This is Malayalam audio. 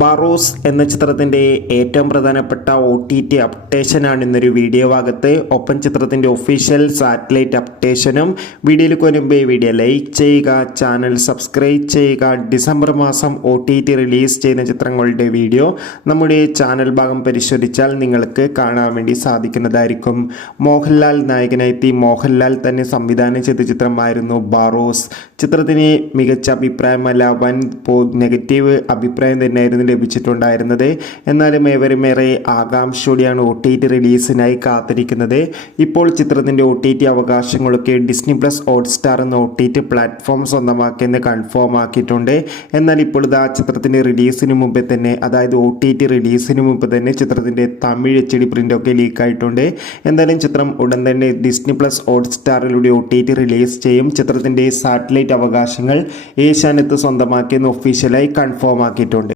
ബാറോസ് എന്ന ചിത്രത്തിൻ്റെ ഏറ്റവും പ്രധാനപ്പെട്ട OTT അപ്ഡേഷനാണ് ഇന്നൊരു വീഡിയോ ഭാഗത്ത്. ഒപ്പം ചിത്രത്തിൻ്റെ ഒഫീഷ്യൽ സാറ്റലൈറ്റ് അപ്ഡേഷനും. വീഡിയോയിലേക്ക് വരുമ്പോൾ വീഡിയോ ലൈക്ക് ചെയ്യുക, ചാനൽ സബ്സ്ക്രൈബ് ചെയ്യുക. ഡിസംബർ മാസം OTT റിലീസ് ചെയ്യുന്ന ചിത്രങ്ങളുടെ വീഡിയോ നമ്മുടെ ചാനൽ ഭാഗം പരിശോധിച്ചാൽ നിങ്ങൾക്ക് കാണാൻ വേണ്ടി സാധിക്കുന്നതായിരിക്കും. മോഹൻലാൽ നായകനായി മോഹൻലാൽ തന്നെ സംവിധാനം ചെയ്ത ചിത്രമായിരുന്നു ബാറോസ്. ചിത്രത്തിന് മികച്ച അഭിപ്രായമല്ല, വൻ നെഗറ്റീവ് അഭിപ്രായം തന്നെയായിരുന്നു ലഭിച്ചിട്ടുണ്ടായിരുന്നത്. എന്നാലും ഏവരുമേറെ ആകാംക്ഷയോടെയാണ് OTT റിലീസിനായി കാത്തിരിക്കുന്നത്. ഇപ്പോൾ ചിത്രത്തിൻ്റെ OTT അവകാശങ്ങളൊക്കെ ഡിസ്നി പ്ലസ് ഹോട്ട്സ്റ്റാർ എന്ന OTT പ്ലാറ്റ്ഫോം സ്വന്തമാക്കിയെന്ന് കൺഫേം ആക്കിയിട്ടുണ്ട്. എന്നാൽ ഇപ്പോൾ ഇതാ ചിത്രത്തിൻ്റെ റിലീസിന് മുമ്പേ തന്നെ, അതായത് OTT റിലീസിന് മുമ്പ് തന്നെ ചിത്രത്തിൻ്റെ തമിഴ് HD പ്രിൻ്റൊക്കെ ലീക്കായിട്ടുണ്ട്. എന്തായാലും ചിത്രം ഉടൻ തന്നെ ഡിസ്നി പ്ലസ് ഹോട്ട്സ്റ്റാറിലൂടെ OTT റിലീസ് ചെയ്യും. ചിത്രത്തിൻ്റെ സാറ്റലൈറ്റ് അവകാശങ്ങൾ ഏഷ്യാനെറ്റ് സ്വന്തമാക്കിയെന്ന് ഒഫീഷ്യലായി കൺഫേം ആക്കിയിട്ടുണ്ട്.